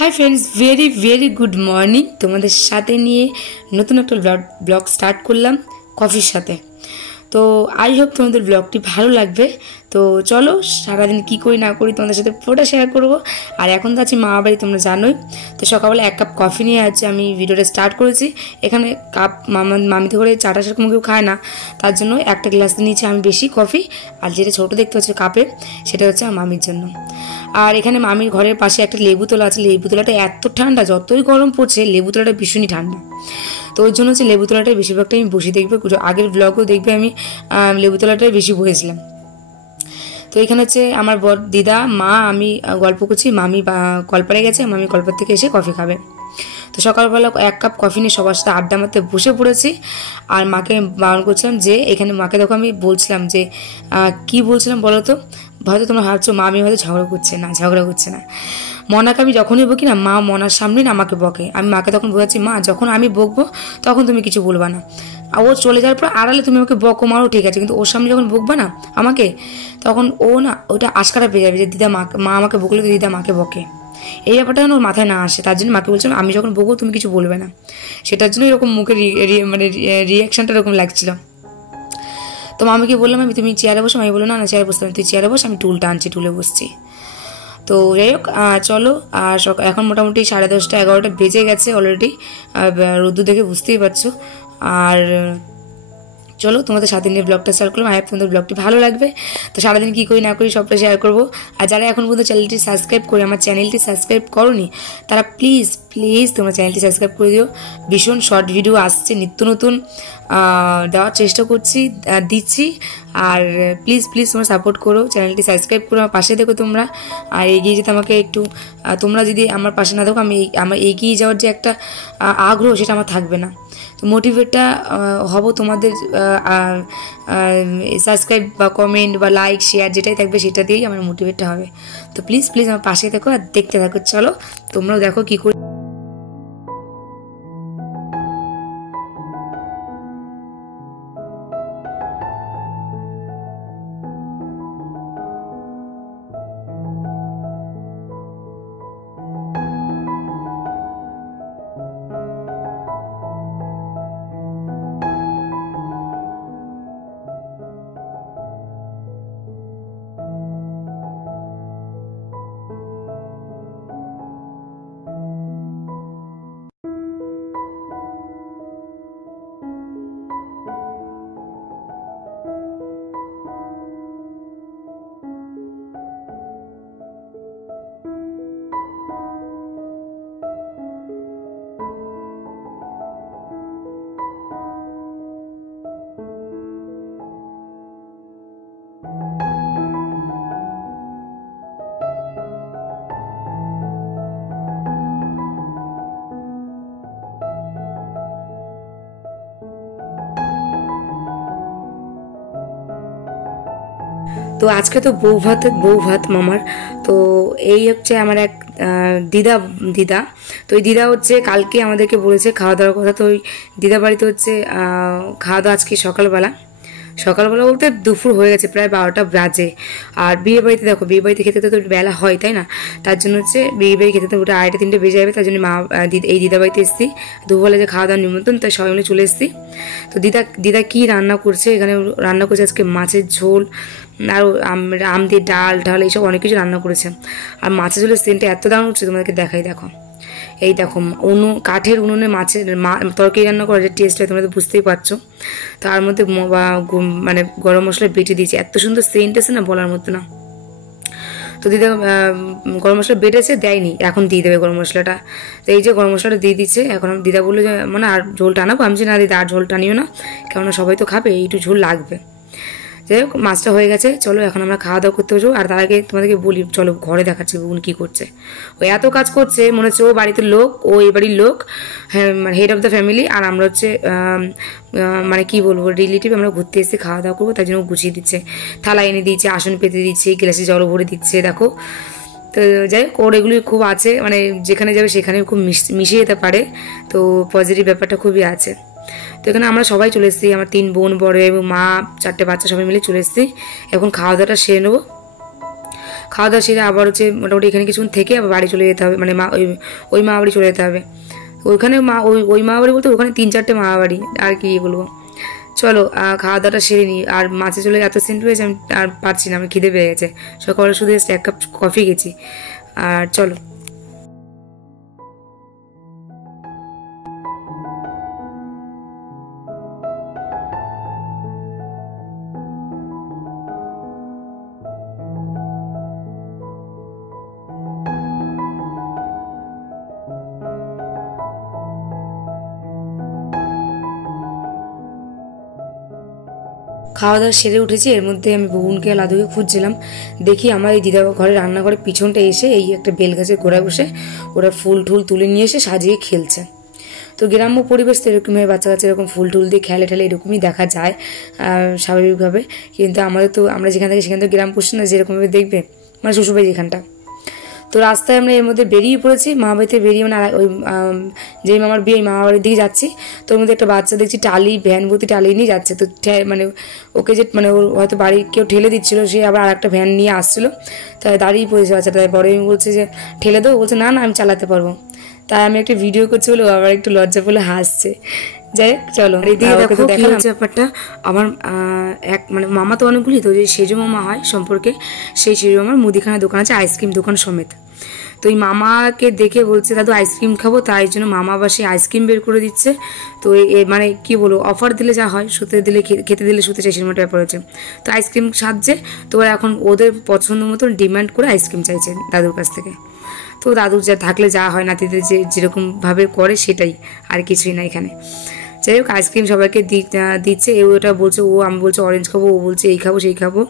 Hi friends very very good morning तुम्हारे साथे निये नतून एक ब्लग स्टार्ट करलाम कफिर साथे। तो आई होप तुम्हारे ब्लगटी भालो लागबे। तो चलो सारा दिन की करी ना करी तुम्हारे साथे पुरोटा शेयर करब। और এখন তো আছি মামা বাড়ি তোমরা জানোই। তো সকালবেলা এক কাপ কফি নিয়ে আছি আমি ভিডিওটা স্টার্ট করেছি। এখানে কাপ মামি তো করে চাটা সেরকম কেউ খায় না, তার জন্য একটা গ্লাস নিয়েছি আমি বেশি কফি। আর যেটা ছোট দেখতে হচ্ছে কাপে সেটা হচ্ছে আমার মামির জন্য। আর এখানে মামির ঘরের পাশে একটা লেবু তোলা আছে। লেবু তোলাটা এত ঠান্ডা, যতই গরম পড়ছে লেবু তোলাটা ভীষণই ঠান্ডা। তো ওই জন্য হচ্ছে লেবু তোলাটাই বেশিরভাগটা আমি বসে দেখবে, আগের ব্লগও দেখবে আমি লেবু তোলাটাই বেশি বসেছিলাম। তো এখানে হচ্ছে আমার বড় দিদা মা আমি গল্প করছি, মামি কলপারে গেছে, মামি কলপার থেকে এসে কফি খাবে। তো সকালবেলা এক কাপ কফি নিয়ে সবার সাথে আড্ডা মারতে বসে পড়েছি। আর মাকে বারণ করছিলাম যে এখানে মাকে দেখো আমি বলছিলাম যে কি বলছিলাম বলো তো, হয়তো তোমরা ভাবছো মামি হয়তো ঝগড়া করছে না। মনাকে আমি যখনই বকি না মা মনার সামনে না আমাকে বকে। আমি মাকে তখন বোঝাচ্ছি মা যখন আমি বকবো তখন তুমি কিছু বলবা না, ও চলে যাওয়ার পর আড়ালে তুমি আমাকে বকো মারো ঠিক আছে, কিন্তু ওর সামনে যখন বকবা না আমাকে তখন ও না ওটা আশকারা পেয়ে যাবে যে দিদা মা আমাকে বকলে তো দিদা মাকে বকে। এই ব্যাপারটা যেন ওর মাথায় না আসে, তার জন্য মাকে বলছিলাম আমি যখন বকবো তুমি কিছু বলবে না। সেটার জন্য এরকম মুখের মানে রিয়াকশনটা এরকম লাগছিল। তো মামিকে বললাম আমি তুমি চেয়ারে বসো, আমি বললো না চেয়ারে বসতে তুই চেয়ারে বস, আমি টুলটা আনছি টুলে বসছি। তো যাই হোক চলো। আর এখন মোটামুটি 10:30 11টা বেজে গেছে অলরেডি, রোদ্দুর দেখে বুঝতেই পারছো। আর চলো তোমাদের সাথে নিয়ে ব্লগটা শেয়ার করলাম। আই তোমাদের ব্লগটি ভালো লাগবে। তো সারাদিন কী করি না করি সবটা শেয়ার করবো। আর যারা এখন পর্যন্ত চ্যানেলটি সাবস্ক্রাইব করে আমার চ্যানেলটি সাবস্ক্রাইব করোনি তারা প্লিজ তোমরা চ্যানেলটি সাবস্ক্রাইব করে দিও। ভীষণ শর্ট ভিডিও আসছে নিত্য নতুন, দেওয়ার চেষ্টা করছি দিচ্ছি। আর প্লিজ তোমরা সাপোর্ট করো, চ্যানেলটি সাবস্ক্রাইব করো, আমার পাশে দেখো তোমরা। আর এগিয়ে যেতে আমাকে একটু তোমরা যদি আমার পাশে না দেখো আমার এগিয়ে যাওয়ার যে একটা আগ্রহ সেটা আমার থাকবে না। তো মোটিভেটটা হব তোমাদের সাবস্ক্রাইব বা কমেন্ট বা লাইক শেয়ার যেটাই থাকবে সেটা দিয়েই আমার মোটিভেটটা হবে। তো প্লিজ আমার পাশে দেখো আর দেখতে থাকো। চলো তোমরাও দেখো কী করি। তো আজকে তো বউ ভাত মামার। তো এই হচ্ছে আমার এক দিদা। তো ওই দিদা হচ্ছে কালকে আমাদেরকে বলেছে খাওয়া দাওয়ার কথা। তো ওই দিদা বাড়িতে হচ্ছে খাওয়া দাওয়া আজকে সকালবেলা বলতে দুপুর হয়ে গেছে, প্রায় 12টা বাজে। আর বিয়ে বাড়িতে দেখো বিয়ে বাড়িতে খেতে তো বেলা হয় তাই না, তার জন্য হচ্ছে বিয়ে বাড়ি খেতে তো ওটা 2:30 3টে বেজে যাবে। তার জন্য এই দিদা বাড়িতে এসেছি, দুপুরবেলা যে খাওয়া দাওয়ার নিমন্ত্রণ, তাই সবাই মিলে চলে এসেছি। তো দিদা কি রান্না করছে, এখানে রান্না করছে আজকে মাছের ঝোল আর আম দিয়ে ডাল এইসব অনেক কিছু রান্না করেছে। আর মাছের ঝোলের সেন্টটা এত দারুণ হচ্ছে তোমাদেরকে দেখাই। দেখো এই দেখো কাঠের উনুনে মাছের তরকারি রান্না করার যে টেস্ট হয় তোমরা তো বুঝতেই পারছো। তার মধ্যে মানে গরম মশলা বেটে দিয়েছে, এত সুন্দর সেন্ট আছে না বলার মতো না। তো দিদা গরম মশলা বেটেছে দেয়নি, এখন দিয়ে দেবে গরম মশলাটা। তো এই যে গরম মশলাটা দিয়ে দিচ্ছে। এখন দিদা বললো যে মানে আর ঝোল টানাবো, আমি না দিদা আর ঝোল টানিও না, কেননা সবাই তো খাবে, একটু ঝোল লাগবে। যাই হোক মাছটা হয়ে গেছে, চলো এখন আমরা খাওয়া দাওয়া করতে বসবো। আর তার আগে তোমাদেরকে বলি চলো ঘরে দেখাচ্ছি বোন কী করছে। ও এত কাজ করছে মনে হচ্ছে ও বাড়িতে লোক, ও এই বাড়ির লোক, হ্যাঁ মানে হেড অফ দ্য ফ্যামিলি। আর আমরা হচ্ছে মানে কি বলবো রিলেটিভ, আমরা ঘুরতে এসে খাওয়া দাওয়া করবো, তাই জন্য গুছিয়ে দিচ্ছে, থালা এনে দিচ্ছে, আসন পেতে দিচ্ছে, গ্লাসে জল ভরে দিচ্ছে দেখো। তো যাই হোক ওর এগুলি খুব আছে, মানে যেখানে যাবে সেখানে খুব মিশিয়ে যেতে পারে। তো পজিটিভ ব্যাপারটা খুবই আছে। তো এখানে আমরা সবাই চলে এসেছি, আমার 3 বোন বড় এবং মা 4টে বাচ্চা সবাই মিলে চলে এসেছি। এখন খাওয়া দাওয়াটা সেরে নেবো। খাওয়া দাওয়া সেরে আবার হচ্ছে মোটামুটি এখানে কিছুক্ষণ থেকে আবার বাড়ি চলে যেতে হবে, মানে ওই মা বাড়ি চলে যেতে হবে। ওইখানে ওই মা বাড়ি বলতে ওখানে 3-4টে মা বাড়ি, আর কি বলবো। চলো খাওয়া দাওয়াটা সেরে নিই। আর মাছে চলে এত সেন্ট হয়েছে আমি আর পারছি না, আমি খিদে পেয়ে গেছে। সকালে শুধু 1 কাপ কফি খেয়েছি। আর চলো খাওয়া দাওয়া সেরে উঠেছি। এর মধ্যে আমি বুবুনকে লাদুকে খুঁজছিলাম, দেখি আমার এই দিদা ঘরের রান্নাঘরের পিছনটা এসে এই একটা বেল গাছের গোড়ায় বসে ওরা ফুল টুল তুলে নিয়ে এসে সাজিয়ে খেলছে। তো গ্রাম্য পরিবেশ তো এরকমই, বাচ্চা কাচ্চা এরকম ফুল টুল দিয়ে খেলে ঠেলে এরকমই দেখা যায় স্বাভাবিকভাবে। কিন্তু আমরা যেখান থেকে সেখান থেকে গ্রাম পশ্চিম না যেরকমভাবে দেখবে, মানে শ্বশুরবাড়ি যেখানটা। তো রাস্তায় আমরা এর মধ্যে বেরিয়ে পড়েছি, মামা বাড়িতে বেরিয়ে, মানে ওই যেই মামার বিয়ে মামা বাড়ির দিকে যাচ্ছি। তো ওর মধ্যে একটা বাচ্চা দেখছি টালি ভ্যান ভর্তি টালি নিয়ে যাচ্ছে। তো মানে ওকে যে মানে ওর হয়তো বাড়ি কেউ ঠেলে দিচ্ছিলো, সে আবার আর একটা ভ্যান নিয়ে আসছিলো, তাই দাঁড়িয়ে পড়েছে বাচ্চাটা। বড় আমি বলছে যে ঠেলে দেবো, বলছে না না আমি চালাতে পারবো। তাই আমি একটা ভিডিও করছি বলে আবার একটু লজ্জা পেলে হাসছে। যাই হোক চলো এদিকে দেখো কি হচ্ছে ব্যাপারটা। আমার মানে মামা তো অনেকগুলি, তো যে সেজো মামা হয় সম্পর্কে, সেই সেজো মামার মুদিখানা দোকান আছে, আইসক্রিম দোকান সমেত। তো এই মামাকে দেখে বলছে দাদু আইসক্রিম খাবো, তাই জন্য মামা আবার সেই আইসক্রিম বের করে দিচ্ছে। তো মানে কি বলবো, অফার দিলে যা হয়, শুতে দিলে খেতে দিলে শুতে চাই, সেরকম ব্যাপার হচ্ছে। তো আইসক্রিম সাজছে, তো ওরা এখন ওদের পছন্দ মতন ডিমান্ড করে আইসক্রিম চাইছে দাদুর কাছ থেকে। তো দাদুর যা থাকলে যা হয়, নাতিদের যেরকমভাবে করে সেটাই, আর কিছুই না এখানে। যাই হোক আইসক্রিম সবাইকে দিচ্ছে, ওটা বলছে আমি বলছে অরেঞ্জ খাবো, ও বলছে এই খাবো সেই খাবো।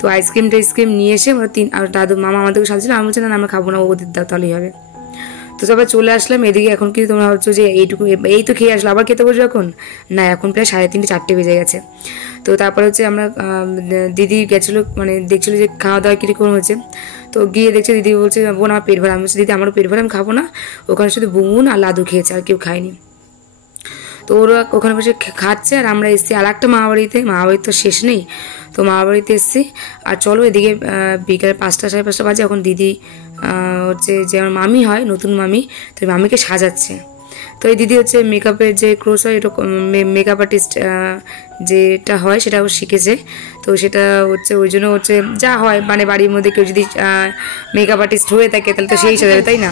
তো আইসক্রিম নিয়ে এসে আমরা আর দাদু মামা আমাদেরকে সাজছিল, আমি বলছি না আমরা খাবো না, ওদের দাও তাহলেই হবে। তো সবাই চলে আসলাম এদিকে। এখন কিন্তু তোমরা ভাবছো যে এই তো খেয়ে আসলো, আবার খেতে বসবে এখন? না, এখন প্রায় 3:30-4টে বেজে গেছে। তো তারপরে হচ্ছে আমরা দিদি গেছিলো, মানে দেখছিলো যে খাওয়া দাওয়া কীরকম হয়েছে। তো গিয়ে দেখছে দিদি বলছে বোন আমার পেট ভরা। আমি বলছি দিদি আমারও পেট ভরা, আমি খাবো না। ওখানে শুধু বুমুন আর লাদু খেয়েছে, আর কেউ খায়নি। তো ওরা ওখানে বসে খাচ্ছে, আর আমরা এসেছি আর একটা মামাবাড়িতে। মামাবাড়ির তো শেষ নেই, তো মামাবাড়িতে এসেছি। আর চলো এদিকে বিকালে 5টা-5:30 বাজে। এখন দিদি হচ্ছে যে আমার মামি হয়, নতুন মামি, তো মামিকে সাজাচ্ছে। তো এই দিদি হচ্ছে মেকআপের যে কোর্স হয়, এরকম মেকআপ আর্টিস্ট যেটা হয় সেটাও শিখেছে। তো সেটা হচ্ছে ওই জন্য হচ্ছে যা হয়, মানে বাড়ির মধ্যে কেউ যদি মেকআপ আর্টিস্ট হয়ে থাকে তাহলে তো সেই সাজাবে, তাই না?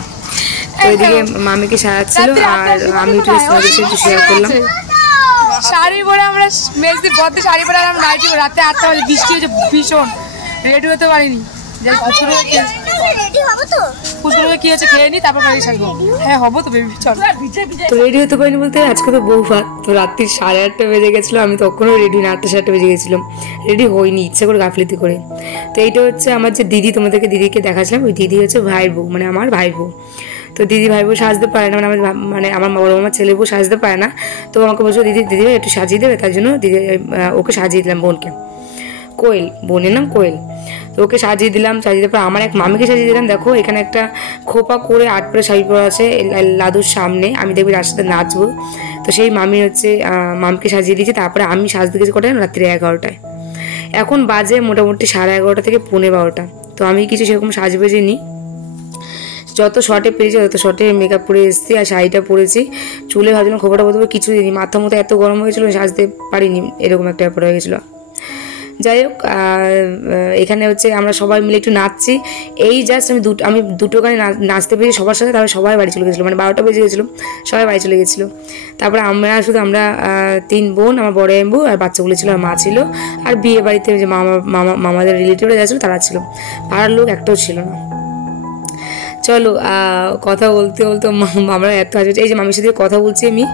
তো এদিকে মামিকে সাজাচ্ছিল, আর আমি একটু শেয়ার করলাম। শাড়ি পরে আমরা মেজদি বদ্ধ শাড়ি পরে আমরা নাইটি রাতে 8টা বাজে, বৃষ্টি হয়েছে ভীষণ, রেডি হতে পারিনি। কি হচ্ছে খেয়ে নি, তারপর বাড়ি শাড়ি। হ্যাঁ হবো তো বেবি, চল। তো রেডি হতে পারিনি বলতে আজকে তো বউ ভাত। তো রাত্রি 8:30 বেজে গেছিলো, আমি তখনও রেডি না, 8টা-7টা বেজে গেছিলাম, রেডি হইনি ইচ্ছে করে গাফলিতি করে। তো এইটা হচ্ছে আমার যে দিদি, তোমাদেরকে দিদিকে দেখাচ্ছিলাম, ওই দিদি হচ্ছে ভাইয়ের বউ, মানে আমার ভাই বউ। তো দিদি ভাই বউ সাজতে পারে না, মানে আমার বড় মামার ছেলে বউ সাজতে পারে না। তো আমাকে বলছো দিদি ভাই একটু সাজিয়ে দেবে, তার জন্য দিদি ওকে সাজিয়ে দিলাম, বোনকে। কোয়েল, বোনের নাম কোয়েল। তো ওকে সাজিয়ে দিলাম, সাজিয়ে দেওয়ার পর আমার এক মামিকে সাজিয়ে দিলাম। দেখো এখানে একটা খোপা করে 8 পরে শাড়ি পরা আছে লাদুর সামনে, আমি দেখবি রাস্তাতে নাচবো। তো সেই মামি হচ্ছে মামিকে সাজিয়ে দিয়েছি। তারপরে আমি সাজতে গেছি কটায়, রাত্রি 11টায়। এখন বাজে মোটামুটি 11:30 থেকে 12:15। তো আমি কিছু সেরকম সাজবেজে নিই, যত শর্টে পেরেছি তত শর্টে মেকআপ করে এসেছি, আর শাড়িটা পরেছি। চুলে ভাবছিলাম খোপাটা বলতে কিছু দিইনি, মাথা মতো এত গরম হয়েছিল সাজতে পারিনি, এরকম একটা ব্যাপার হয়ে গেছিলো। যাই হোক এখানে হচ্ছে আমরা সবাই মিলে একটু নাচছি। এই জাস্ট আমি দুটো গানে নাচতে পেরেছি সবার সাথে, তারপরে সবাই বাড়ি চলে গেছিলো, মানে 12টা বেজে গেছিলো, সবাই বাড়ি চলে গেছিলো। তারপরে আমরা 3 বোন, আমার বড় এম্বু আর বাচ্চাগুলো ছিল, আর মা ছিল, আর বিয়ে বাড়িতে যে মামাদের রিলেটিভরা যাচ্ছিলো তারা ছিল, পাড়ার লোক একটাও ছিল না। চলো কথা বলতে বলতে আমরা এত হাসি। এই যে মামির সাথে কথা বলছি আমি,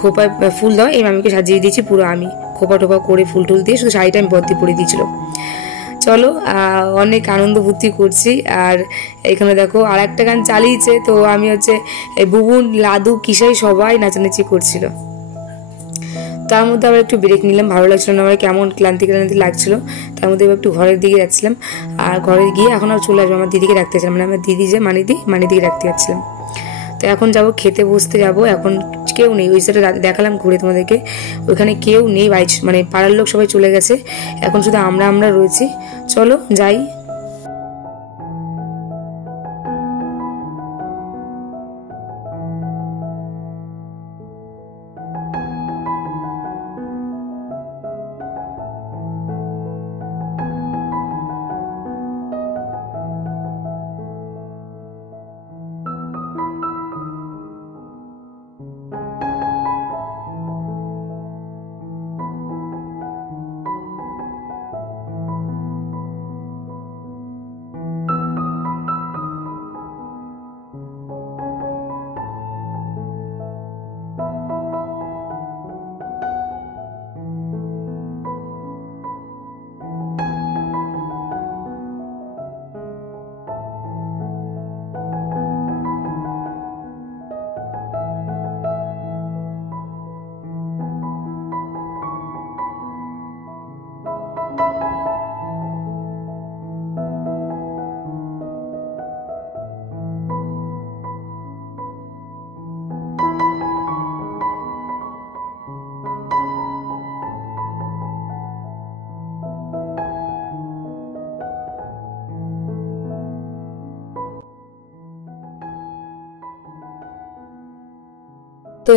খোপায় ফুল দেওয়া, এই মামিকে সাজিয়ে দিয়েছি পুরো আমি, খোপা টোপা করে ফুল টুল দিয়ে, শুধু শাড়িটা আমি বদ্দি পরে দিয়েছিল। চলো অনেক আনন্দ ফুর্তি করছি। আর এখানে দেখো আর একটা গান চালিয়েছে, তো আমি হচ্ছে বুবুন লাদু কিসাই সবাই নাচানাচি করছিল। তার মধ্যে আবার একটু ব্রেক নিলাম, ভালো লাগছিল না, আমার কেমন ক্লান্তি লাগছিল। তার মধ্যে এবার একটু ঘরের দিকে যাচ্ছিলাম, আর ঘরে গিয়ে এখন আর চলে আসবো, আমার দিদিকে রাখতে যাচ্ছিলাম, মানে আমার দিদি যে মানিদিকে রাখতে যাচ্ছিলাম। তো এখন যাবো খেতে বসতে যাবো। এখন কেউ নেই, ওই সাইডে দেখালাম ঘুরে তোমাদেরকে, ওইখানে কেউ নেই, মানে পাড়ার লোক সবাই চলে গেছে, এখন শুধু আমরা রয়েছি। চলো যাই।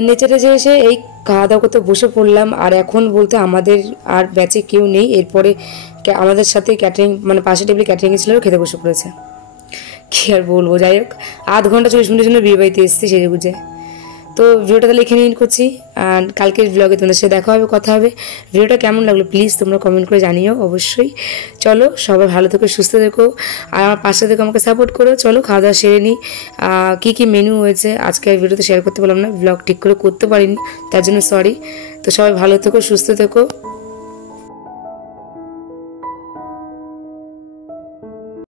নেচেটে যে এসে এই খাওয়া দাওয়া করতে বসে পড়লাম। আর এখন বলতে আমাদের আর ব্যাচে কেউ নেই, এরপরে আমাদের সাথে ক্যাটারিং মানে পাশে টেবিলে ক্যাটারিং ছিল, খেতে বসে পড়েছে। কী আর বলবো, যাই হোক 0.5 ঘন্টা 40 মিনিটের জন্য বিয়ে বাড়িতে এসেছি সেজে বুঝে। তো ভিডিওটা তাহলে এখানে এন্ড করছি, আর কালকের ব্লগে তোমাদের সাথে দেখা হবে, কথা হবে। ভিডিওটা কেমন লাগলো প্লিজ তোমরা কমেন্ট করে জানিও অবশ্যই। চলো সবাই ভালো থেকো, সুস্থ থেকো, আর আমার পাশে থেকে আমাকে সাপোর্ট করো। চলো খাওয়া দাওয়া সেরে নিই। কী কী মেনু হয়েছে আজকে ভিডিওতে শেয়ার করতে পারলাম না, ব্লগ ঠিক করে করতে পারিনি, তার জন্য সরি। তো সবাই ভালো থেকো, সুস্থ থেকো।